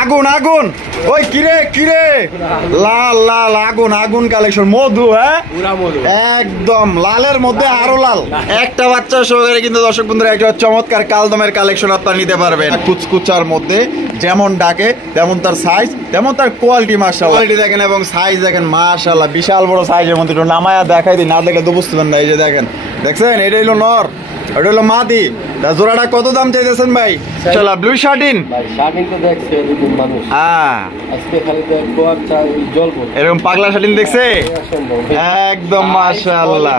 আগুন আগুন, ওই কিরে কিরে, লাল লাল আগুন আগুন কালেকশন, মধু, হ্যাঁ একদম লালের মধ্যে আরো লাল। একটা বাচ্চা সহকারে কিন্তু দর্শক বন্ধুরা একটা চমৎকার কালদমের কালেকশন আপনারা নিতে পারবেন। কুচকুচার মধ্যে যেমন ডাকে তেমন তার সাইজ, তেমন তার কোয়ালিটি, মাশাআল্লাহ কোয়ালিটি দেখেন এবং সাইজ দেখেন, মাশাআল্লাহ বিশাল বড় সাইজের মধ্যে। একটু নামায়া দেখাই দিই, না দেখলে তো বুঝতে পারেন না। এই যে দেখেন, দেখছেন, এটা হলো নর, এটা হলো মাদি। জোড়াটা কত দাম চাইতেছেন ভাই? চলা ব্লু শার্টিন এরকম পাগলা শার্টিন দেখছে একদম, মাশাআল্লাহ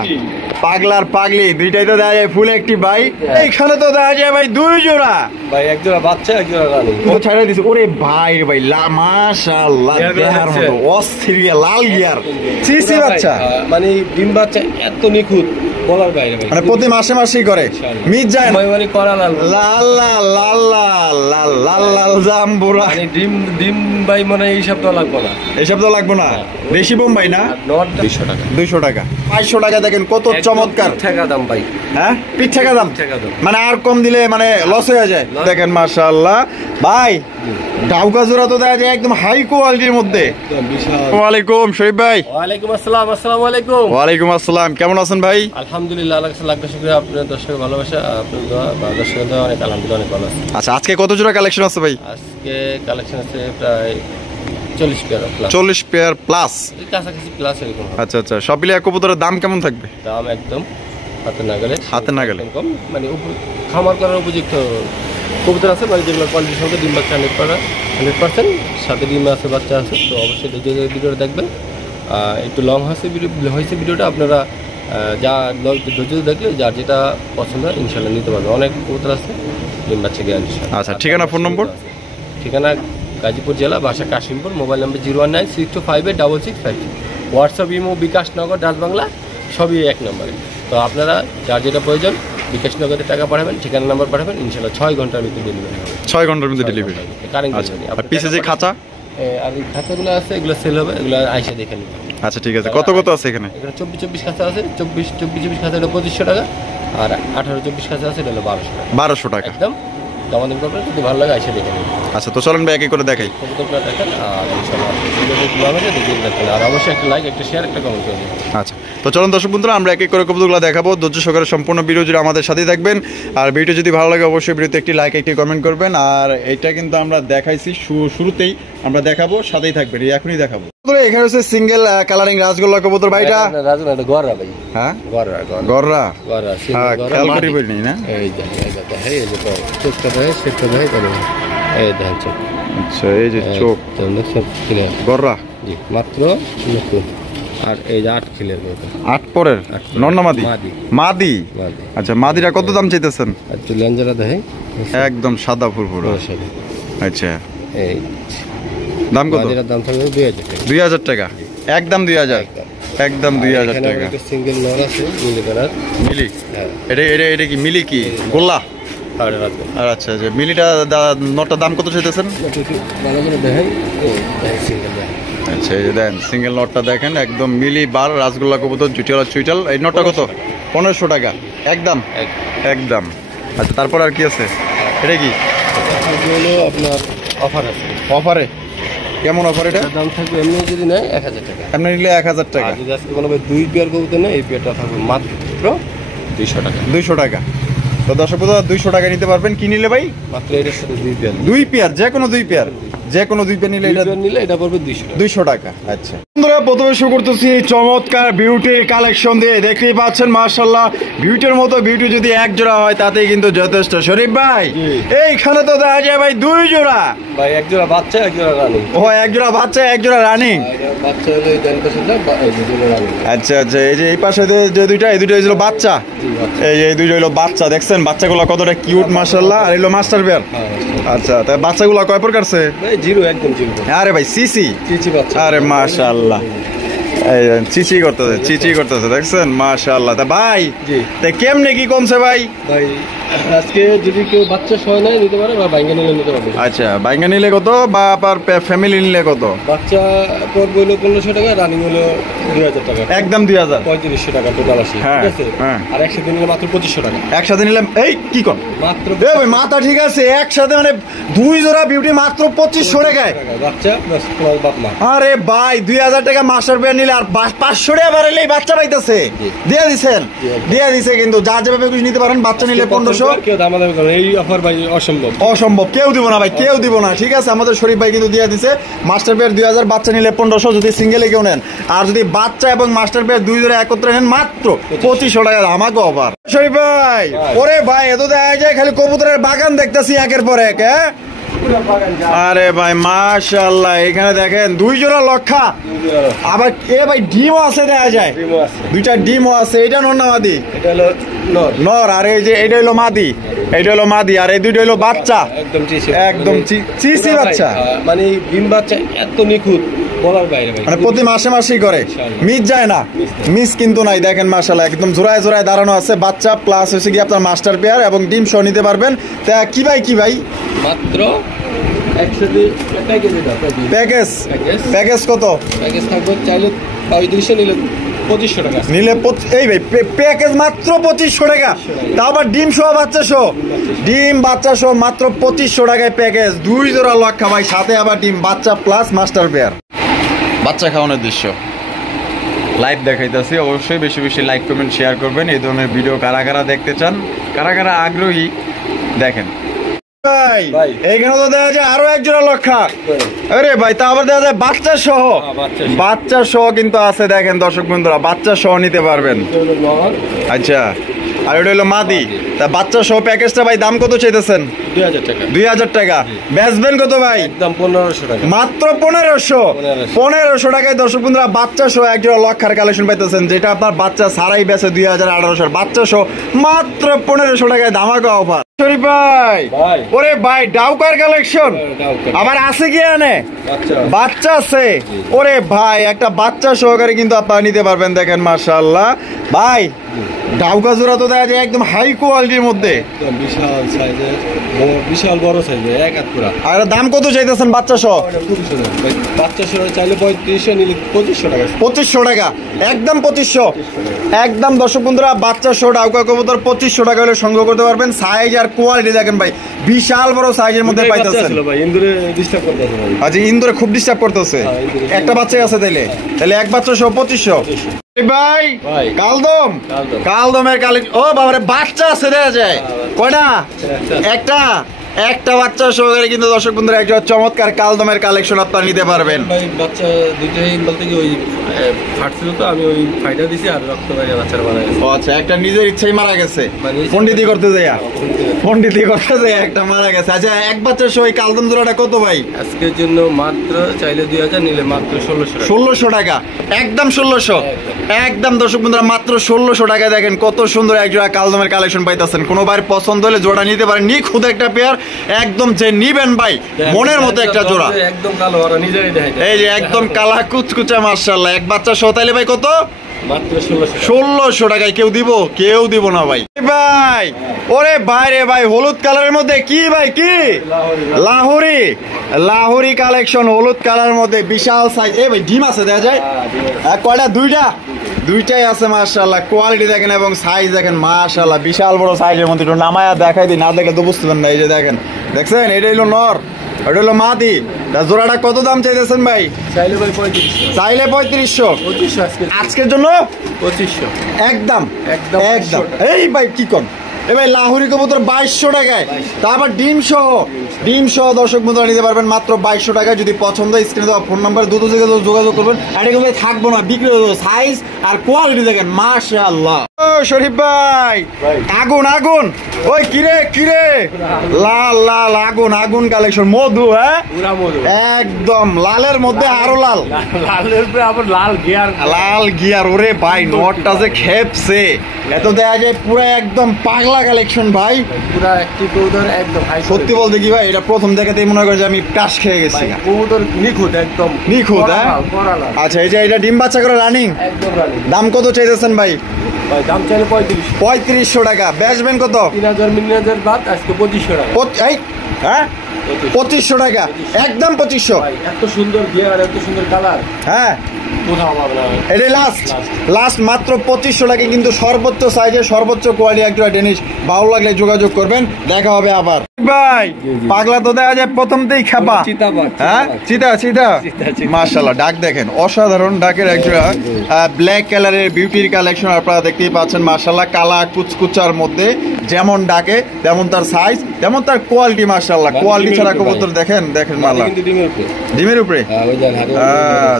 পাগলার পাগলি দুইটাই তো দেওয়া যায় ফুল একটি ভাই। এইখানে তো দেওয়া যায় ভাই দুই জোড়া, ভাই এক জোড়া বাচ্চা এক জোড়া রানী ছাড়া দিছে। ওরে ভাই রে ভাই, মাশাআল্লাহ দেখার মতো অস্থির লাল গিয়ার সিসি বাচ্চা, মানে ডিম বাচ্চা এত নিখুঁত বলার বাইরে ভাই। মানে প্রতি মাসে মাসেই করে মিট যায় না, মানে করা লাল লাল লাল লাল লাল লাল লাল জাম্বুরা। মানে ডিম ডিম ভাই মানে এই সপ্তাহ লাগবে না, এই সপ্তাহ লাগবে না, দেশি বোম্বাই না। 200 টাকা 200 টাকা 500 টাকা। দেখেন কত চমৎকার টাকা দাম ভাই, হ্যাঁ পিঠ টাকা দাম, মানে আর কম দিলে মানে লস হয়ে যায়। দেখেন মাশাআল্লাহ ভাই, ডাউকা জোড়া তো দেখা যায় একদম হাই কোয়ালিটির মধ্যে। ওয়ালাইকুম শরীফ ভাই। ওয়ালাইকুম আসসালাম। আসসালামু আলাইকুম। ওয়ালাইকুম আসসালাম, কেমন আছেন ভাই? আলহামদুলিল্লাহ, আল্লাহর কাছে লাখ শুকরিয়া, আপনাদের দর্শকের ভালোবাসা, আপনাদের দোয়া বা দর্শকের দোয়া অনেক আলহামদুলিল্লাহ অনেক ভালো আছে। আচ্ছা, আজকে কত জোড়া কালেকশন আছে ভাই? আজকে কালেকশন আছে প্রায় 40 পেয়ার প্লাস। 40 পেয়ার প্লাস, কাছাকাছি প্লাস এরকম। আচ্ছা আচ্ছা, সব মিলিয়ে কবুতরের দাম কেমন থাকবে? দাম একদম হাতে নাগালে, হাতে নাগালে কম, মানে খামার করার উপযুক্ত কবুতর আছে, মানে যেগুলো কোয়ালিটির সঙ্গে ডিম বাচ্চা 100% সাথে ডিম আছে, বাচ্চা আছে। তো অবশ্যই ভিডিওটা দেখবেন। একটু লং হয়েছে ভিডিওটা, আপনারা যা ধৈর্য দেখলে যার যেটা পছন্দ হয় ইনশাল্লাহ নিতে পারবে। অনেক কবুতর আছে ডিম বাচ্চা গ্যারান্টি। আচ্ছা, ঠিকানা ফোন নম্বর? ঠিকানা গাজীপুর জেলা, বাসা Kashimpur, mobile number 01962586652, WhatsApp, imo, bKash Nagad, Dutch Bangla সবই এক নম্বরে। তো আপনারা যার যেটা প্রয়োজন বিকাশ নগরে টাকা পাঠাবেন, ঠিকানা নাম্বার পাঠাবেন, ইনশাল্লাহ 6 ঘন্টার ভিতরে ডেলিভারি হবে। 6 ঘন্টার মধ্যে ডেলিভারি কারেন্ট। আর পিছে যে খাঁচা আর এই খাঁচাগুলো আছে এগুলো সেল হবে, এগুলো আইসা দেখে নেবেন। আচ্ছা ঠিক আছে, কত কত আছে এখানে? এখানে 24 খাঁচা আছে, 24 খাঁচা এটা 2500 টাকা, আর 18-24 খাঁচা আছে এটা হলো 1200 টাকা। 1200 টাকা একদম দামাদাম করবেন, যদি ভালো লাগে আইসা দেখে নেবেন। আচ্ছা, তো চলেন ভাই একে করে দেখাই। কবুতরগুলো দেখেন আর ইনশাআল্লাহ ভিডিওটা ভালো লাগে দেখে দেখেন, আর অবশ্যই একটা লাইক, একটা শেয়ার, একটা কমেন্ট করে দিন। আচ্ছা, তো চলুন দর্শক বন্ধুরা, আমরা এক এক করে কবুতরগুলো দেখাবো। ধৈর্য সহকারে সম্পূর্ণ ভিডিও জুড়ে আমাদের সাথেই থাকবেন। আর ভিডিও যদি ভালো লাগে অবশ্যই ভিডিওতে একটি লাইক, একটি কমেন্ট করবেন। আর এটা কিন্তু আমরা দেখাইছি শুরুতেই, আমরা দেখাবো, সাথেই থাকবেন, এখনই দেখাবো। এখানে হচ্ছে সিঙ্গেল কালারিং রাজগোল্লা কবুতর ভাই, এটা রাজগোল্লা, এটা গররা ভাই। হ্যাঁ গররা গররা, গররা হ্যাঁ খেয়াল করি বলি না। এই দেখেন, এই যে চোখটা দেখে, সেটা দেখে করে, এই দেখেন চোখ। আচ্ছা, এই যে চোখ গররা, জি মাত্র 90। আর এই যে 8 খিলের কবুতর, 8 পরের নর না মাদি? মাদি। আচ্ছা, মাদিরা কত দাম চাইতেছেন? একটু লেঞ্জারা দেখে একদম সাদা ফুরফুরা। আচ্ছা, এই দাম কত? মাদিরার দাম থাকবে 2000 টাকা, একদম 2000, একদম 2000 টাকা। সিঙ্গেল নর আছে মিলি কালার, মিলি। এটা কি মিলি? কি গোল্লা? আর আচ্ছা, যে মিলিটা নটটার দাম কত চাইতেছেন? আচ্ছা, এই যে দেন সিঙ্গেল নটটা দেখেন, একদম মিলি বার রাসগোল্লা কবুতর, জুটিওয়ালা চুইটাল। এই নটটা কত? 1500 টাকা একদম একদম। আচ্ছা, তারপর আর কি আছে? এটা কি আপনার অফার আছে? অফারে কেমন অফার? এটা দাম থাকবে এমনি যদি নেয় 1000 টাকা, এমনি নিলে 1000 টাকা। যদি আজকে কোনো 2 পেয়ার কবুতর নেয়, এই পেয়ারটা থাকবে মাত্র 200 টাকা। 200 টাকা। তো দর্শক বন্ধুরা 200 টাকা নিতে পারবেন। কি নিলে ভাই? মাত্র এটার সাথে 2 পেয়ার, 2 পেয়ার, যে কোনো 2 পেয়ার, যে কোনো 2 পেয়ার নিলে এটা পড়বে 200 টাকা। আচ্ছা বন্ধুরা, প্রথমে শুরু করতেছি চমৎকার বিউটির কালেকশন দিয়ে। দেখতেই পাচ্ছেন মাশাআল্লাহ, বিউটির মতো বিউটি যদি এক জোড়া হয় তাতেই কিন্তু যথেষ্ট। শরীফ ভাই, এইখানে তো দেখা যায় ভাই 2 জোড়া ভাই, এক জোড়া বাচ্চা, এক জোড়া রানিং। ও, এক জোড়া বাচ্চা, এক জোড়া রানিং। বাচ্চা হলো এই ডান পাশে, এই দুটো রানিং। আচ্ছা আচ্ছা, এই যে এই পাশে যে দুইটা, এই দুটো হলো বাচ্চা, এই দুইটা হলো বাচ্চা। দেখছেন বাচ্চাগুলো কতটা কিউট মাশাআল্লাহ। আর এলো মাস্টার বেয়ার। আচ্ছা, তাই বাচ্চাগুলো কয় প্রকারছে? ভাই জিরো, একদম জিরো। আরে ভাই সিসি বাচ্চা, আরে মাশাআল্লাহ, চিচি করতেছে, চিচি করতেছে, দেখছেন মাশাআল্লাহ। তা ভাই কেমনে কি কমছে ভাই? ভাই আজকে যদি কেউ বাচ্চা সহ নেয় নিতে পারে বা বাইঙ্গা নিলে নিতে পারবে। আচ্ছা, বাইঙ্গা নিলে কত বা আবার ফ্যামিলি নিলে কত? বাচ্চা পড়বে হলো 1500 টাকা, রানিং হলো 2000 টাকা, একদম 2000, 3500 টাকা টোটাল আসে। হ্যাঁ, ঠিক আছে, হ্যাঁ। আর একসাথে নিলে মাত্র 2500 টাকা। একসাথে নিলাম এই কি কোন মাত্র এ ভাই মাথা ঠিক আছে, একসাথে মানে 2 জোড়া বিউটি মাত্র 2500 টাকায়। বাচ্চা প্লাস বাপ মা। আরে ভাই 2000 টাকা মাস্টার পেয়ার নিলে আর 500 টাকা বাড়াইলেই বাচ্চা পাইতেছে। দিয়ে দিছেন, দিয়ে দিছে কিন্তু যা যেভাবে কিছু নিতে পারেন। বাচ্চা নিলে 1500, কেউ দামাদামি করে এই অফার ভাই অসম্ভব, অসম্ভব, কেউ দিব না ভাই, কেউ দিব না। ঠিক আছে, আমাদের শরীফ ভাই কিন্তু দিয়ে দিছে মাস্টার পেয়ার 2000, বাচ্চা নিলে 1500 যদি সিঙ্গেলে কেউ নেন। আর যদি বাচ্চা এবং মাস্টার পেয়ার 2 জোড়া একত্রে নেন মাত্র 2500 টাকা। আমাকে অফার শরীফ ভাই। ওরে ভাই এত দেখা যায় খালি কবুতরের বাগান দেখতেছি একের পর এক। হ্যাঁ, আরে ভাই মাশাআল্লাহ, এখানে দেখেন 2 জোড়া লক্ষা। আবার এ ভাই ডিমও আছে, দেখা যায় 2টা ডিমও আছে। এটা নর না মাদি? এটা হলো নর। নর। আর এই যে এটা হলো মাদি, এটা হলো মাদি। আর এই 2টা হলো বাচ্চা, একদম চিসি, একদম চিসি বাচ্চা। মানে ডিম বাচ্চা এত নিখুঁত বলার বাইরে ভাই। মানে প্রতি মাসে মাসেই করে, মিস যায় না, মিস কিন্তু নাই। দেখেন মাশাআল্লাহ একদম জোড়ায় জোড়ায় দাঁড়ানো আছে। বাচ্চা প্লাস হচ্ছে কি আপনার মাস্টার পেয়ার এবং ডিম সহ নিতে পারবেন। তা কি ভাই, কি ভাই মাত্র একসাথে প্যাকেজ, এটা প্যাকেজ, প্যাকেজ কত? প্যাকেজ থাকবে চাইলে 3500 নিলে 2500 টাকা নিলে এই ভাই প্যাকেজ মাত্র 2500 টাকা। তাও আবার ডিম সহ বাচ্চা সহ, ডিম বাচ্চা সহ মাত্র 2500 টাকায় প্যাকেজ। 2 জোড়া লক্ষা ভাই, সাথে আবার ডিম বাচ্চা প্লাস মাস্টার পেয়ার। বাচ্চা খাওয়ানোর দৃশ্য লাইভ দেখাইতেছি। অবশ্যই বেশি বেশি লাইক কমেন্ট শেয়ার করবেন। এই ধরনের ভিডিও কারা কারা দেখতে চান, কারা কারা আগ্রহী দেখেন। ভাই এইখানে তো দেখা যায় আরো 1 জোড়া লক্ষা। আরে ভাই তা আবার দেখা যায় বাচ্চা সহ, বাচ্চা সহ কিন্তু আছে। দেখেন দর্শক বন্ধুরা, বাচ্চা সহ নিতে পারবেন। আচ্ছা, আর ওটা হলো মাদি। তা বাচ্চা সহ প্যাকেজটা ভাই দাম কত চাইতেছেন? 2000 টাকা। 2000 টাকা। বেচবেন কত ভাই? একদম 1500 টাকা, মাত্র 1500 টাকায় দর্শক বন্ধুরা বাচ্চা সহ 1 জোড়া লক্ষার কালেকশন পাইতেছেন। যেটা আপনার বাচ্চা সারাই বেচে 2018 বাচ্চা সহ মাত্র 1500 টাকায় ধামাকা অফার। শরীফ ভাই, ওরে ভাই ডাউকার কালেকশন আবার আছে কি আনে? বাচ্চা আছে। ওরে ভাই একটা বাচ্চা সহকারে কিন্তু আপনারা নিতে পারবেন। দেখেন মাশাআল্লাহ ভাই, ডাউকা জোড়া তো দেখা যায় একদম হাই কোয়ালিটির মধ্যে, বিশাল সাইজের, বিশাল বড় সাইজের, এক হাত পুরা। আর দাম কত চাইতেছেন বাচ্চা সহ? বাচ্চা সহ চাইলে 3500 নিলে 2500 টাকা। 2500 টাকা, একদম 2500, একদম দর্শক বন্ধুরা বাচ্চা সহ ডাউকা কবুতর 2500 টাকা হলে সংগ্রহ করতে পারবেন। সাইজ আর কোয়ালিটি দেখেন ভাই, বিশাল বড় সাইজের মধ্যে পাইতেছেন। আচ্ছা, ইন্দুরে খুব ডিস্টার্ব করতেছে। একটা বাচ্চাই আছে তাইলে, তাহলে এক বাচ্চা সহ 2500 ভাই। কালদম, কালদমের কালেকশন। ও বাবারে বাচ্চা আছে দেখা যায় কয়টা? একটা, একটা বাচ্চা সহকারে কিন্তু দর্শক বন্ধুরা একটা চমৎকার কালদমের কালেকশন আপনারা নিতে পারবেন। ভাই বাচ্চা দুইটাই বলতে কি ওই ফাটছিল, তো আমি ওই ফাইটা দিছি আর রক্ত বাইরে বাচ্চার মারা গেছে। ও আচ্ছা, একটা নিজের ইচ্ছাই মারা গেছে, পন্ডিতি করতে যাইয়া, পন্ডিতি করতে যাইয়া একটা মারা গেছে। আচ্ছা, এক বাচ্চা সহ এই কালদম জোড়াটা কত ভাই? আজকের জন্য মাত্র চাইলে 2000, নিলে মাত্র 1600 টাকা, একদম 1600, একদম দর্শক বন্ধুরা মাত্র 1600 টাকায়। দেখেন কত সুন্দর এক জোড়া কালদমের কালেকশন পাইতেছেন। কোনো ভাই পছন্দ হলে জোড়া নিতে পারেন। নিখুঁত একটা পেয়ার, একদম যে নিবেন ভাই মনের মতো একটা জোড়া। একদম কালো, ওরা নিজেরাই দেখায়। এই যে একদম কালা কুচকুচা মাশাআল্লাহ, এক বাচ্চা সহ তাইলে ভাই কত? মাত্র 1600 টাকায়। কেউ দিব? কেউ দিব না ভাই। ভাই ওরে ভাই রে ভাই, হলুদ কালারের মধ্যে কি ভাই? কি লাহোরি, লাহোরি কালেকশন হলুদ কালারের মধ্যে বিশাল সাইজ। এ ভাই ডিম আছে দেখা যায় কয়টা? 2টা, 2টাই আছে মাশাআল্লাহ। কোয়ালিটি দেখেন এবং সাইজ দেখেন মাশাআল্লাহ, বিশাল বড় সাইজের মধ্যে। একটু নামায়া দেখাই দিই, না দেখে তো বুঝতে পারেন না। এই যে দেখেন, দেখছেন এটা হলো নর, এটা হলো মাদি। জোড়াটা কত দাম চাইতেছেন ভাই? চাইলে ভাই 3500, চাইলে 3500। আজকের জন্য 2500, একদম একদম একদম। এই ভাই কি কম? এ ভাই লাহোরি কবুতর 2200 টাকায়, তারপর ডিম সহ, ডিম সহ দর্শক বন্ধুরা নিতে পারবেন মাত্র 2200 টাকায়। যদি পছন্দ স্ক্রিনে দেওয়া ফোন নাম্বার দুটো থেকে যোগাযোগ করবেন। আর এরকম থাকবো না, বিক্রি হয়ে যাবে। সাইজ আর কোয়ালিটি দেখেন মাশাআল্লাহ। ও শরীফ ভাই, আগুন আগুন, ওই কিরে কিরে, লাল লাল আগুন আগুন কালেকশন। মধু, হ্যাঁ পুরা মধু, একদম লালের মধ্যে আরো লাল, লালের পরে আবার লাল গিয়ার, লাল গিয়ার। ওরে ভাই নটটা যে খেপছে, এত দেখা যায় পুরো একদম পাগলা পাগলা কালেকশন ভাই, পুরা একটি কবুতর একদম হাই। সত্যি বলতে কি ভাই, এটা প্রথম দেখাতেই মনে করে যে আমি কাশ খেয়ে গেছি। কবুতর নিখুঁত একদম নিখুঁত, হ্যাঁ? আচ্ছা, এই যে এটা ডিম বাচ্চা করে রানিং, একদম রানি। দাম কত চাইতেছেন ভাই? ভাই দাম চাইলে 3500 টাকা। বেচবেন কত? 3000 মিনিটের বাদ আজকে 2500 টাকা। হ্যাঁ 2500 টাকা, একদম 2500। ভাই এত সুন্দর গিয়ার, এত সুন্দর কালার, হ্যাঁ কোথাও পাবে না। এটাই লাস্ট মাত্র 2500 টাকা, কিন্তু সর্বোচ্চ সাইজের সর্বোচ্চ কোয়ালিটি একটা জিনিস। ভালো লাগলে যোগাযোগ করবেন, দেখা হবে আবার। ভাই পাগলা তো দেখা যায় প্রথমতেই খেপা, হ্যাঁ চিতা মাশাআল্লাহ। ডাক দেখেন, অসাধারণ ডাকের একটা ব্ল্যাক কালারের বিউটির কালেকশন আপনারা দেখতেই পাচ্ছেন। মাশাআল্লাহ, কালা কুচকুচার মধ্যে যেমন ডাকে তেমন তার সাইজ, তেমন তার কোয়ালিটি। মাশাআল্লাহ, কোয়ালিটি ছাড়া কবুতর দেখেন মাল্লা ডিমের উপরে,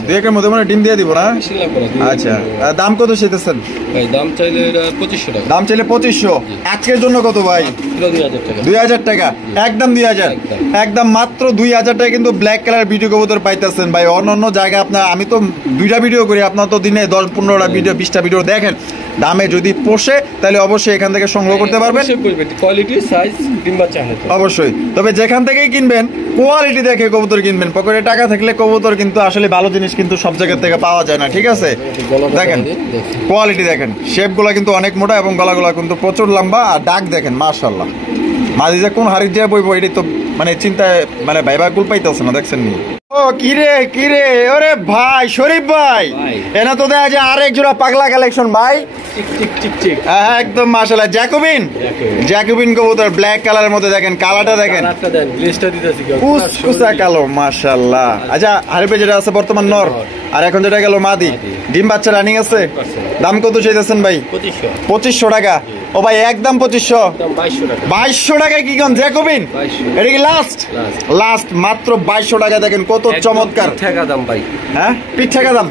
দুই একের মধ্যে মানে ডিম দিয়ে দিব না। আচ্ছা, দাম কত চাইতেছেন? দাম চাইলে 2500 টাকা। দাম চাইলে 2500। আজকের জন্য কত ভাই? 2000 টাকা, একদম 2000, একদম মাত্র 2000 টাকা কিন্তু ব্ল্যাক কালার ভিডিও কবুতর পাইতেছেন ভাই। অন্য জায়গায় আপনার, আমি তো 2টা ভিডিও করি, আপনার তো দিনে 10-15টা ভিডিও 20টা ভিডিও দেখেন। দামে যদি পোষে তাহলে অবশ্যই এখান থেকে সংগ্রহ করতে পারবেন। কোয়ালিটি সাইজ ডিম বাচ্চা অবশ্যই, তবে যেখান থেকেই কিনবেন কোয়ালিটি দেখে কবুতর কিনবেন। পকেটে টাকা থাকলে কবুতর কিন্তু আসলে ভালো জিনিস কিন্তু সব জায়গা থেকে পাওয়া যায় না, ঠিক আছে? দেখেন কোয়ালিটি দেখেন, শেপগুলা কিন্তু অনেক মোটা এবং গলাগুলা কিন্তু প্রচুর লম্বা। আর ডাক দেখেন মাশাআল্লাহ, মাঝে যে কোন হারির যায় বইব এটি তো মানে চিন্তায় মানে ভাইবা কুল পাইতেছে না, দেখছেন নি? ও কিরে ওরে ভাই শরীফ ভাই, এনা তো দেখা যায় আরেক জোড়া পাগলা কালেকশন ভাই। একদম মাশাআল্লাহ, জ্যাকোবিন কবুতর ব্ল্যাক কালারের মধ্যে দেখেন, কালারটা দেখেন কুচকুচা কালো মাশাআল্লাহ। আচ্ছা, হারিপে যেটা আছে বর্তমান নর, আর এখন যেটা গেল মাদি, ডিম বাচ্চা রানিং আছে। দাম কত চাইতেছেন ভাই? 2500 টাকা। ও ভাই একদম 2500। 2200 টাকায় কি কোন জ্যাকোবিন? এটা কি লাস্ট মাত্র 2200 টাকা। দেখেন কত চমৎকার দাম ভাই। হ্যাঁ পিঠ টাকা দাম,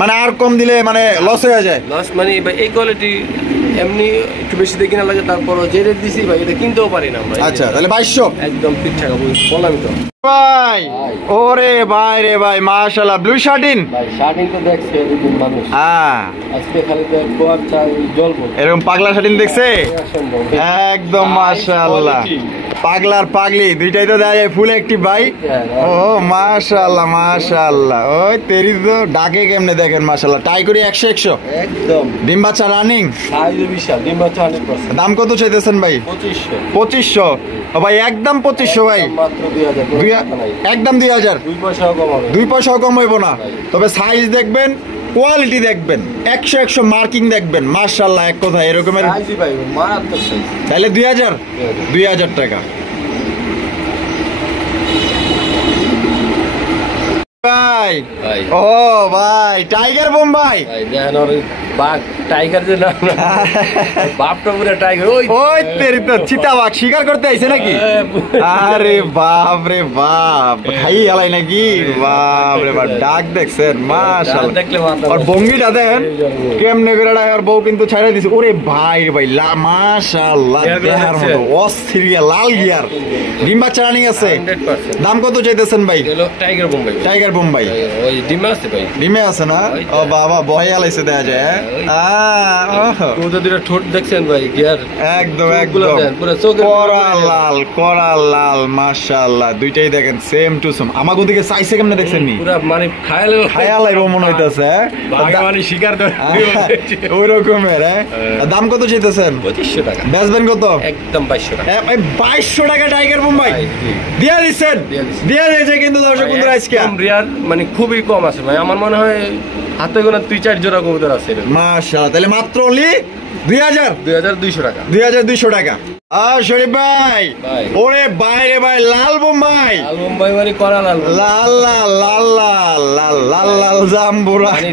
মানে আর কম দিলে মানে লস হয়ে যায়। লস মানে এই কোয়ালিটি এমনি একটু বেশি দেখি না লাগে, তারপর যে রেট দিছি ভাই এটা কিনতেও পারি না ভাই। আচ্ছা, তাহলে 2200 একদম পিঠ টাকা বললাম তো ভাই। ওরে ভাই রে ভাই মাশাআল্লাহ, ব্লু শার্টিন ভাই। শার্টিন তো দেখছে এদিন মানুষ, হ্যাঁ আজকে খালি তো গোয়ার চা জ্বলবো। এরকম পাগলা শার্টিন দেখছে একদম মাশাআল্লাহ। পাগলার পাগলি দুইটাই তো দেখা যায় ফুল অ্যাক্টিভ ভাই। ও মাশাআল্লাহ ওই তেরি তো ডাকে কেমনে দেখেন মাশাআল্লাহ। টাই করি 100 একদম ডিম বাচ্চা রানিং, সাইজ বিশাল, ডিম বাচ্চা 100%। দাম কত চাইতেছেন ভাই? 2500। ও ভাই একদম 2500 ভাই, মাত্র 2000, একদম 2000। 2 পয়সাও কম হবে, 2 পয়সাও কম হইব না। তবে সাইজ দেখবেন, কোয়ালিটি দেখবেন, 100 মার্কিং দেখবেন মাশাআল্লাহ। এক কথা এরকমের তাহলে 2000 টাকা ভাই। ও ভাই টাইগার বোম্বাই টাইগার যে বাপটা পুরো টাইগার। ওই তেরি তো চিতাবাঘ শিকার করতে আইছে নাকি? আরে বাপ রে বাপ, খাই আলাই নাকি? বাপ রে বাপ, ডাক দেখছেন মাশাআল্লাহ। দেখলে আর ভঙ্গিটা দেন কেমনে করে আর বউ কিন্তু ছাড়াই দিছে। ওরে ভাই রে ভাই মাশাআল্লাহ, দেখার মতো অস্থির লাল গিয়ার, ডিম বাচ্চা রানিং আছে। দাম কত চাইতেছেন ভাই? টাইগার বোম্বাই, টাইগার বোম্বাই ওই ডিমে আছে ভাই, ডিমে আছে না? ও বাবা বহে আলাইছে দেখা যায়। ঠোঁট দেখছেন ভাই, গিয়ার একদম লাল মাশাআল্লাহ। দুইটাই দেখেন সেম টু সেম। আমাগো দিকে চাইছে কেমনে দেখছেন নি? পুরো মানে খায়া লাইব মনে হইতাছে, মানে শিকার করে ওই রকমের। দাম কত চাইতেছেন? 2500 টাকা। বেচবেন কত? একদম 2200 টাকা। 2200 টাকা টাইগার বোম্বাই দিয়া দিচ্ছেন, দিয়া দিয়েছে কিন্তু দর্শক বন্ধুরা আজকে রিয়ার মানে খুবই কম আছে ভাই। আমার মনে হয় হাতে গোনা 2-4 জোড়া কবুতর আছে মাশাআল্লাহ। তাহলে মাত্র অনলি 2200 টাকা। 2200 টাকা। শরীফ ভাই, ওরে বাইরে ভাই লাল বোম্বাই, লাল বোম্বাই মানে করা লাল, লাল লাল লাল লাল লাল লাল লাল জাম্বুরা। মানে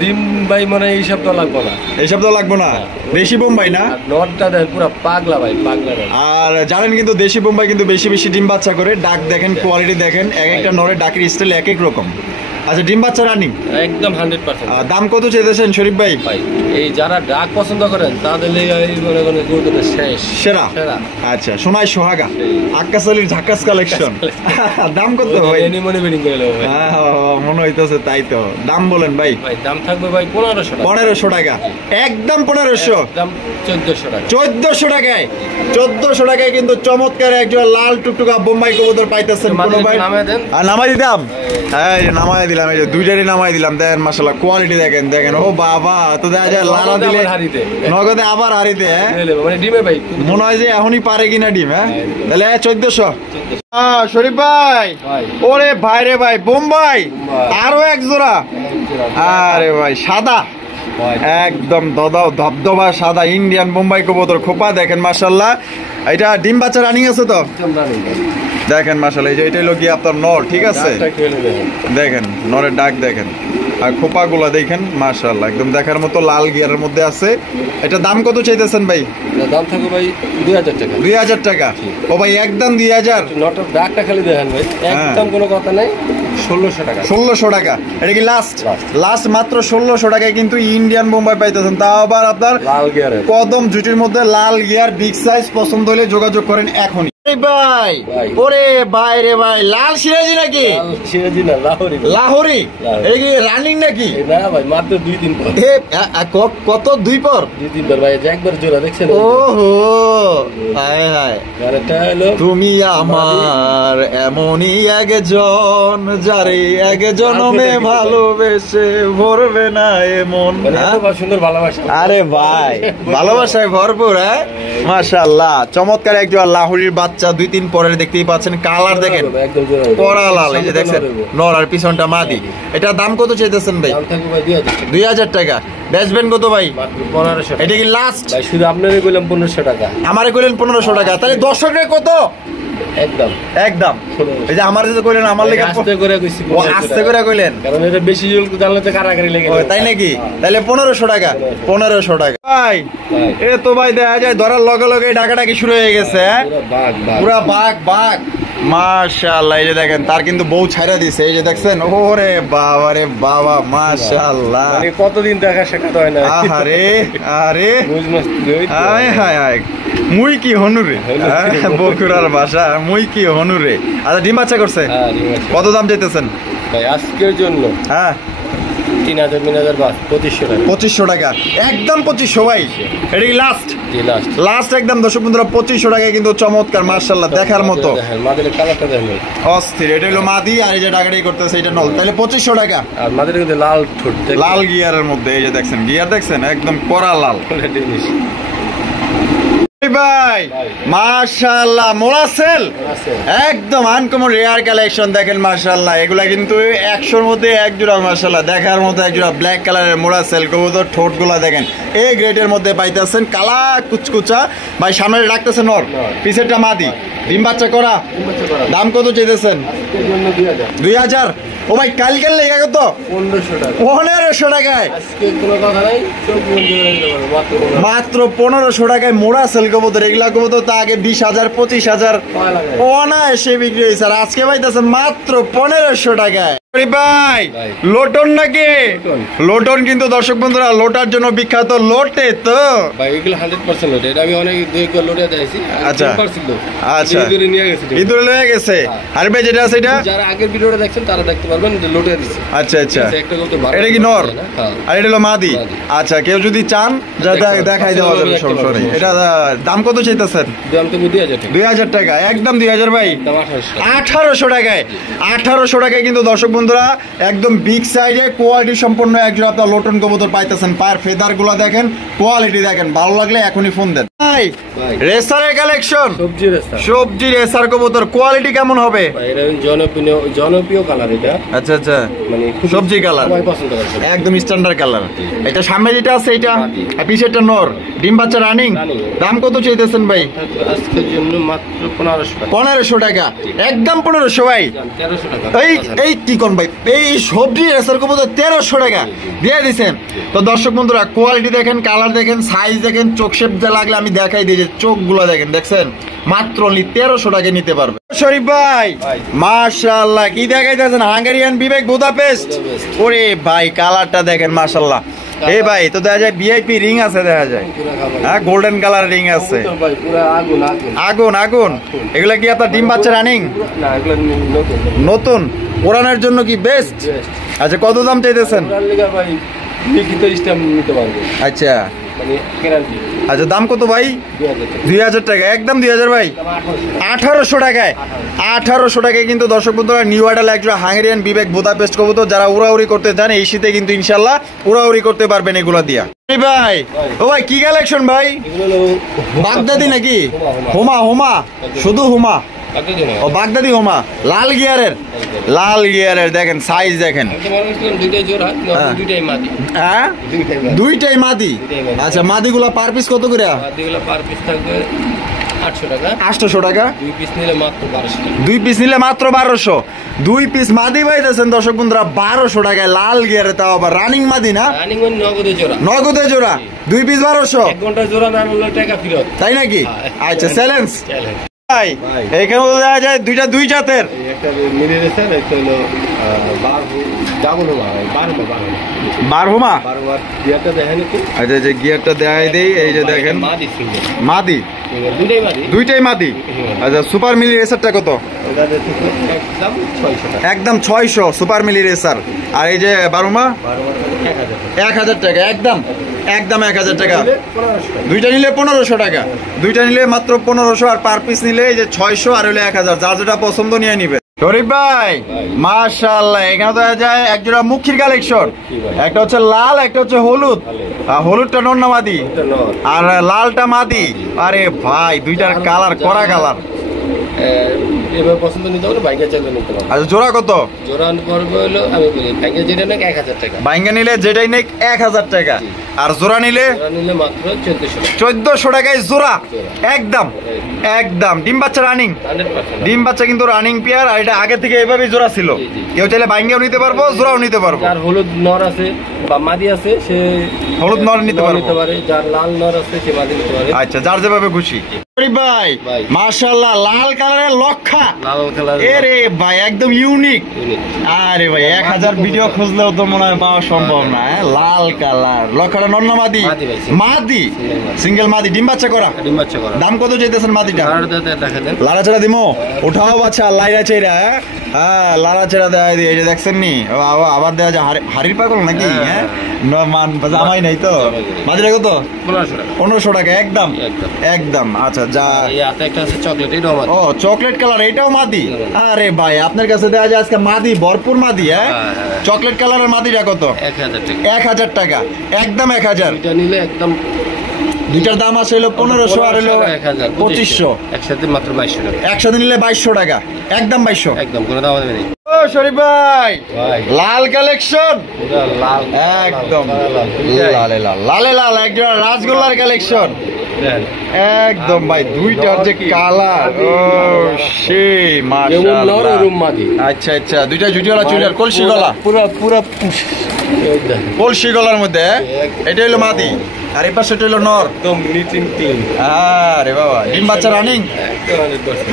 ডিম ভাই মানে এইসব তো লাগবে না, এইসব তো লাগবে না। দেশি বোম্বাই না? নটটা দেখ পুরো পাগলা ভাই, পাগলা। আর জানেন কিন্তু দেশি বোম্বাই কিন্তু বেশি বেশি ডিম বাচ্চা করে। ডাক দেখেন, কোয়ালিটি দেখেন, এক একটা নরের ডাকের স্টাইল এক এক রকম। আচ্ছা, ডিম বাচ্চা রানিং একদম 100%। দাম কত চাইতেছেন শরীফ ভাই? ভাই এই যারা ডাক পছন্দ করেন তাদের লেগে এই মনে করেন গরুটা সেরা। সেরা। আচ্ছা, সোনাই সোহাগা আক্কাসালির ঝাক্কাস কালেকশন। দাম কত ভাই? মনে বেরিং করে নেবো ভাই। মনে হইতেছে তাই তো। দাম বলেন ভাই। ভাই দাম থাকবে ভাই 1500 টাকা। 1500 টাকা, একদম 1500। দাম 1400 টাকা। 1400 টাকায়, 1400 টাকায় কিন্তু চমৎকার একজন লাল টুকটুকা বোম্বাই কবুতর পাইতেছেন কোনো ভাই। নামাই দিতাম, হ্যাঁ নামাই দিলাম, এই যে দুইটারই নামাই দিলাম। দেখেন মাশাআল্লাহ কোয়ালিটি দেখেন, দেখেন ও বাবা, তো দেখা যায় লালা দিলে নগদে আবার হারিতে। মানে ডিমে ভাই মনে হয় যে এখনই পারে কিনা ডিম। হ্যাঁ তাহলে 1400। শরীফ ভাই, ওরে ভাই রে ভাই, বোম্বাই আরো এক জোড়া। আরে ভাই সাদা, একদম দদাও ধবধবা সাদা ইন্ডিয়ান বোম্বাই কবুতর খোপা। দেখেন মাশাআল্লাহ, এটা ডিম বাচ্চা রানিং আছে তো? দেখেন মাশাআল্লাহ, এই যে এটা হলো কি আপনার নর, ঠিক আছে? দেখেন নরের ডাক দেখেন, আর খোপা গুলা দেখেন মাশাআল্লাহ একদম দেখার মতো লাল গিয়ারের মধ্যে আছে। এটা দাম কত চাইতেছেন ভাই? দাম থাকবে ভাই 2000 টাকা। 2000 টাকা? ও ভাই একদম 2000। নটার ডাকটা খালি দেখেন ভাই, একদম কোনো কথা নাই। 1600 টাকা। 1600 টাকা, এটা কি লাস্ট? লাস্ট মাত্র 1600 টাকায় কিন্তু ইন্ডিয়ান বোম্বাই পাইতেছেন, তাও আবার আপনার লাল গিয়ার কদম জুটির মধ্যে লাল গিয়ার বিগ সাইজ। পছন্দ হলে যোগাযোগ করেন এখনই। ভাই ওরে ভাই রে ভাই, লাল সিরাজি নাকি? সিরাজি না, লাহোরি। লাহোরি? এটা কি রানিং নাকি? না ভাই, মাত্র 2 দিন পর। কত 2 পর? 2 দিন পর ভাই, একবার জোড়া দেখছেন? ওহো হায় হায়, এটা হলো তুমি আমার এমনই একজন, যারে এক জনমে ভালোবেসে ভরবে না এমন। সুন্দর ভালোবাসা। আরে ভাই ভালোবাসায় ভরপুর। হ্যাঁ মাশাআল্লাহ, চমৎকার একজন লাহোরির বাচ্চা। 2-3 পরের দেখতেই পাচ্ছেন, কালার দেখেন কড়া লাল। এই যে দেখছেন নর আর পিছনটা মাদি। এটা দাম কত চাইতেছেন ভাই? 2000 টাকা। বেচবেন কত ভাই? 1500। এটা কি লাস্ট? ভাই শুধু আপনারই কইলাম 1500 টাকা, আমারে কইলেন 1500 টাকা, তাহলে দর্শকের কত? একদম একদম। এই যে আমার যে কইলেন, আমার লেগে আস্তে করে কইছি। ও আস্তে করে কইলেন, কারণ এটা বেশি জল জানলে তো কারাকারি লেগে যাবে। তাই নাকি? তাহলে 1500 টাকা। 1500 টাকা ভাই। এ তো ভাই দেখা যায় ধরার লগে লগে ডাকাডাকি শুরু হয়ে গেছে। পুরা বাঘ বাঘ মাশাআল্লাহ। এই যে দেখেন তার কিন্তু বউ ছাইরা দিছে, এই যে দেখছেন। ওরে বাবা রে বাবা মাশাআল্লাহ, মানে কতদিন দেখা সাক্ষাৎ হয় না। আরে আরে হায় হায় হায়, মুই কি হনুরে, বকুড়ার ভাষা, মুই কি হনুরে। আচ্ছা ডিম বাচ্চা করছে? কত দাম চাইতেছেন ভাই আজকের জন্য? হ্যাঁ 3000 বাদ 2500 টাকা। 2500 টাকা, একদম 2500 ভাই। এটা কি লাস্ট? লাস্ট একদম। দর্শক বন্ধুরা 2500 টাকায় কিন্তু চমৎকার মাশাআল্লাহ দেখার মতো মাদের কালারটা দেখেন অস্থির। এটা হলো মাদি, আর এই যে ডাকাডাকি করতেছে এটা নল। তাহলে 2500 টাকা। আর মাদের কিন্তু লাল ঠোঁট, লাল গিয়ারের মধ্যে। এই যে দেখছেন গিয়ার দেখছেন, একদম কড়া লাল ভাই মাশাআল্লাহ। মোরাসেল একদম আনকমন রেয়ার কালেকশন। দেখেন মাশাআল্লাহ, এগুলা কিন্তু 100-র মধ্যে এক জোড়া মাশাআল্লাহ দেখার মতো এক জোড়া ব্ল্যাক কালারের মোরাসেল কবুতর। ঠোঁট গুলা দেখেন এই গ্রেডের মধ্যে পাইতেছেন, কালা কুচকুচা। ভাই সামনে রাখতেছেন নর, পিছেরটা মাদি, ডিম বাচ্চা করা। দাম কত চাইতেছেন? 2000। ও ভাই কালকের লেগে কত? 1500 টাকায়। মাত্র 1500 টাকায় মোরাসেল কবুতর। এগুলা কবুতর তো আগে 20,000 25,000 অনায়াসে বিক্রি হয়েছে, আর আজকে পাইতেছে মাত্র 1500 টাকায়। ভাই লোটন নাকি? লোটন কিন্তু দর্শক বন্ধুরা লোটার জন্য বিখ্যাত। লোটে তো ভাই এগুলো 100% লোটে। এটা আমি অনেক দুইবার লোটে দিয়েছি। আচ্ছা আচ্ছা, ইঁদুরে নিয়ে গেছে। ইঁদুরে নিয়ে গেছে। আর ভাই যেটা আছে এটা, যারা আগের ভিডিওটা দেখছেন তারা দেখতে পারবেন যে লোটে দিছে। আচ্ছা আচ্ছা, এটা কি নর আর এটা হলো মাদি? আচ্ছা, কেউ যদি চান দেখাই দেওয়া যাবে সমস্যা নেই। এটা দাম কত চাইতেছেন? দাম তো 2000 টাকা, একদম 2000 ভাই। 1800 টাকায়। 1800 টাকায় কিন্তু দর্শক বন্ধুরা একদম বিগ সাইজে কোয়ালিটি সম্পন্ন একজন আপনার লোটন কবুতর পাইতেছেন। পায়ের ফেদার গুলা দেখেন, কোয়ালিটি দেখেন, ভালো লাগলে এখনই ফোন দেন। ভাই রেসারের কালেকশন, সবজি রেসার কবুতর। কোয়ালিটি কেমন হবে? এটা জনপ্রিয় কালার। এটা আচ্ছা আচ্ছা, মানে সবজি কালার, একদম স্ট্যান্ডার্ড কালার। এটা সামনে যেটা আছে এটা, আর পিছেরটা নর। ডিম বাচ্চা রানিং। দাম কত চাইতেছেন ভাই? আজকের জন্য মাত্র 1500 টাকা, একদম 1500 ভাই। 1300 টাকা। এই কি কোন ভাই, এই সবজি রেসার কবুতর 1300 টাকা দিয়ে দিচ্ছেন। তো দর্শক বন্ধুরা কোয়ালিটি দেখেন, কালার দেখেন, সাইজ দেখেন, চোখ শেপ যা লাগলে আমি দেখাই দিই যে চোখগুলো দেখেন, দেখছেন মাত্র 1300 টাকায় নিতে পারবে। শরীফ ভাই মাশাআল্লাহ কি দেখাইতেছেন, হাঙ্গেরিয়ান বিবেক বুদাপেস্ট। ওরে ভাই কালারটা দেখেন মাশাআল্লাহ। এই ভাই তো দেখা যায় ভিআইপি রিং আছে, দেখা যায় হ্যাঁ গোল্ডেন কালার রিং আছে, আগুন আগুন। এগুলা কি আপনার ডিম বাচ্চা রানিং? নতুন ওড়ানোর জন্য কি বেস্ট? আচ্ছা কত দাম চাইতেছেন? আচ্ছা আচ্ছা দাম কত ভাই? 2000 টাকা, একদম 2000 ভাই। 1800 টাকায়, 1800 টাকায় কিন্তু দর্শক বন্ধুরা নিউ আইডাল একটা হাঙ্গেরিয়ান বিবেক বুদাপেস্ট কবুতর। যারা উড়াউড়ি করতে চান এই শীতে কিন্তু ইনশাল্লাহ উড়াউড়ি করতে পারবেন এগুলা দিয়া। ভাই ও ভাই কি কালেকশন ভাই? বাগদাদি নাকি? হোমা হোমা, শুধু হোমা ও বাগদাদি হোমা, লাল গিয়ারের, লাল গিয়ারের দেখেন সাইজ দেখেন। হ্যাঁ দুইটাই মাদি। আচ্ছা মাদিগুলা পার পিস কত করে? 800 টাকা। 2 পিস নিলে মাত্র 1200। 2 পিস মাদি পাইতেছেন দর্শক বন্ধুরা 1200 টাকায়, লাল গিয়ারে, তাও আবার রানিং মাদি না, নগদে জোড়া। 2 পিস 1200, 1 ঘন্টা জোড়া না হলে টাকা ফেরত, তাই নাকি? আচ্ছা চ্যালেঞ্জ ভাই। এখানে দেখা যায় দুইটা দুই জাতের, বারহুমা। আচ্ছা যে গিয়ারটা দেখাই দেই, এই যে দেখেন মাদি, দুইটাই মাদি। আচ্ছা সুপার মিলি রেসারটা কত? একদম 600 সুপার মিলি রেসার। আর এই যে বারহুমা 1000 টাকা, একদম একদম 1000 টাকা। দুইটা নিলে 1500 টাকা, দুইটা নিলে মাত্র 1500, আর পার পিস নিলে এই যে 600 আর হলে 1000। যার যেটা পছন্দ নিয়ে নিবে। শরীফ ভাই মাশাআল্লাহ এখানে দেখা যায় একজোড়া মুখির কালেকশন, একটা হচ্ছে লাল একটা হচ্ছে হলুদ। হলুদটা নর না মাদি? আর লালটা মাদি। আরে ভাই দুইটার কালার করা কালার। এবার পছন্দ নিতে হলে বাইঙ্গা চাইলে নিতে পারবো। আচ্ছা জোড়া কত? জোড়া পড়বে হলো আমি বলি বাইঙ্গা যেটা নাকি 1000 টাকা। বাইঙ্গা নিলে যেটাই নাকি 1000 টাকা, আর জোড়া নিলে মাত্র 1400। 1400 টাকায় জোড়া, একদম একদম। ডিম বাচ্চা রানিং, ডিম বাচ্চা কিন্তু রানিং পেয়ার। আর এটা আগে থেকে এভাবেই জোড়া ছিল, কেউ চাইলে বাইঙ্গাও নিতে পারবো জোড়াও নিতে পারবো। যার হলুদ নর আছে বা মাদি আছে সে হলুদ নর নিতে পারে, যার লাল নর আছে সে মাদি নিতে পারে। আচ্ছা যার যেভাবে খুশি। ভাই মাশাআল্লাহ লাল কালারের লক্ষা, লাল কালার এরে ভাই একদম ইউনিক। আরে ভাই 1000 ভিডিও খুঁজলেও তো মনে হয় পাওয়া সম্ভব না। লাল কালার লক্ষাটা নর না মাদি? মাদি, সিঙ্গেল মাদি, ডিম বাচ্চা করা। দাম কত চাইতেছেন মাদিটা? লাড়া ছেড়া দিমো, উঠাও বাচ্চা লাইরা চেরা। হ্যাঁ লাড়া ছেড়া দেওয়া দিয়ে, এই যে দেখছেন নি আবার দেওয়া যায় হাড়ির পাগল নাকি? হ্যাঁ জামাই নাই তো। মাদিটা কত? 1500 টাকা, একদম একদম। আচ্ছা যা ও চকলেট কালার, এটাও মাদি? আরে ভাই আপনার কাছে দেওয়া যায় আজকে মাদি ভরপুর মাদি। হ্যাঁ চকলেট কালারের মাদিটা কত? 1000 টাকা, একদম 1000 নিলে একদম। দুইটার দাম আছে হলো 1500 আর হলো 2500, একসাথে মাত্র 2200 টাকা। একসাথে নিলে 2200 টাকা, একদম 2200, একদম কোনো দাম হবে না। ও শরীফ ভাই লাল কালেকশন, একদম লালে লাল, লালে লাল একজন রাসগোল্লার কালেকশন একদম ভাই। দুইটার যে কালার ও সেই মাশাআল্লাহ। আচ্ছা আচ্ছা দুইটা জুটিওয়ালা চুলার কলসি গলা, পুরো পুরো কলসি গলার মধ্যে। এটা হলো মাদি আর এই পাশে হলো নর, একদম নিট এন্ড ক্লিন। আরে বাবা ডিম বাচ্চা রানিং।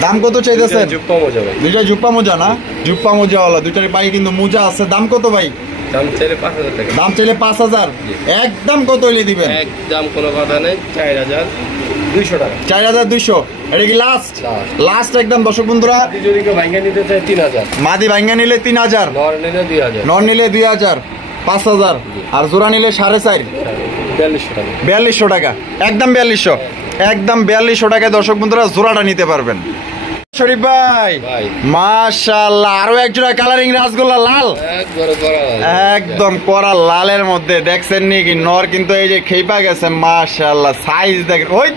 দাম কত চাইতেছেন? দুইটা জুপ্পা মোজা না? জুপ্পা মোজাওয়ালা দুইটার পাই কিন্তু মোজা আছে। দাম কত ভাই? দাম চাইলে 5000 টাকা। দাম চাইলে 5000, একদম কত হইলে দিবেন? একদম কোনো কথা নেই, 4200 টাকা। 4200 এটা কি লাস্ট? লাস্ট একদম। দর্শক বন্ধুরা যদি কেউ ভাঙ্গা নিতে চায় 3000, মাদি ভাঙ্গা নিলে 3000, নর নিলে 2000, নর নিলে 2000, 5000, আর জোড়া নিলে 4.5, 4200 টাকা, একদম 4200, একদম 4200 টাকায় দর্শক বন্ধুরা জোড়াটা নিতে পারবেন। শরীফ ভাই মাশাআল্লাহ আরো একজোড়া কালারিং রাসগোল্লা লাল, একদম করা লালের মধ্যে। দেখছেন নাকি নর কিন্তু এই যে খেপা গেছে মাশাআল্লাহ। সাইজ দেখেন, ওই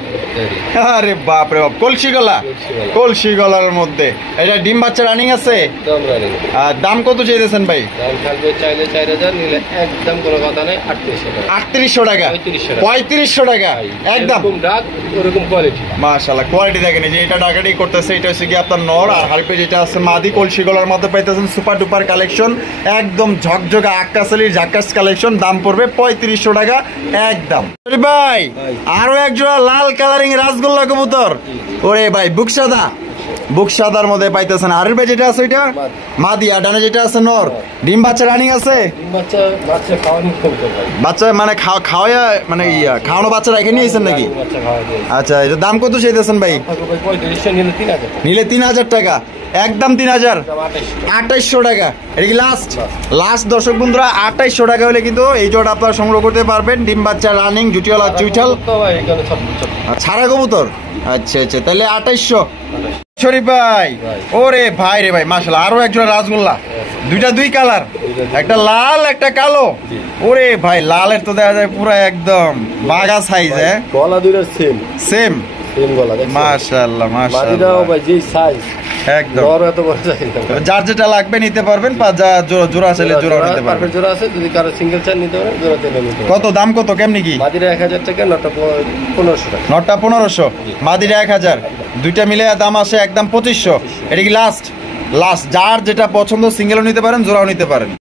আরে বাপ রে বাপ, কলসি গলা, কলসি গলার মধ্যে। এটা ডিম বাচ্চা রানিং আছে? দাম কত চাইতেছেন ভাই? চাইলে 4000, নিলে একদম কোনো কথা নেই 3800 টাকা, 3500 টাকা, একদম। মাশাআল্লাহ কোয়ালিটি দেখেন, যে এটা ডাকাডাকি করতেছে এটা হচ্ছে কি আপনার নর, আর হারিপে যেটা আছে মাদি, কলসি গলার মধ্যে পাইতেছেন সুপার ডুপার কালেকশন, একদম ঝকঝকে আক্কাশালির জাক্কাস কালেকশন। দাম পড়বে 3500 টাকা একদম। ভাই আরো এক জোড়া লাল কালারিং রাসগোল্লা কবুতর, ওরে ভাই বুক সাদা, বুক সাদার মধ্যে পাইতেছেন। হারির ভাই যেটা আছে ওইটা মাদি, আর ডানে যেটা আছে নর। ডিম বাচ্চা রানিং আছে, বাচ্চা মানে খাওয়া মানে খাওয়ানো বাচ্চা রেখে নিয়েছেন নাকি? আচ্ছা, এটা দাম কত চাইতেছেন ভাই? নিলে 3000 টাকা একদম, 2800 টাকা। এটা কি লাস্ট? লাস্ট দর্শক বন্ধুরা, 2800 টাকা হলে কিন্তু এই জোড়া আপনারা সংগ্রহ করতে পারবেন। ডিম বাচ্চা রানিং, জুটিওয়ালা চুইঠাল ছাড়া কবুতর। আচ্ছা আচ্ছা, তাহলে 2800। শরীফ ভাই, ওরে ভাই রে ভাই, মাশাআল্লাহ আরো একজোড়া রাসগোল্লা, দুইটা দুই কালার, একটা লাল একটা কালো। ওরে ভাই লালের তো দেখা যায় পুরো একদম বাগা সাইজ, গলা দুইটার সেম সেম সেম গলা, মাশাআল্লাহ মাদিরাও ভাই যেই সাইজ একদম। বড় এত বড় সাইজ, যার যেটা লাগবে নিতে পারবেন, বা যা জোড়া চাইলে জোড়া নিতে পারবেন। জোড়া আছে, যদি কারো সিঙ্গেল চান নিতে পারেন, জোড়া চাইলে নিতে পারেন। কত দাম কত কেমনি কি? মাদিরা 1000 টাকা, নটা 1500 টাকা। নটটা 1500, মাদিরা 1000, দুইটা মিলে দাম আসে একদম 2500। এটা কি লাস্ট? লাস্ট, যার যেটা পছন্দ সিঙ্গেলও নিতে পারেন, জোড়াও নিতে পারেন।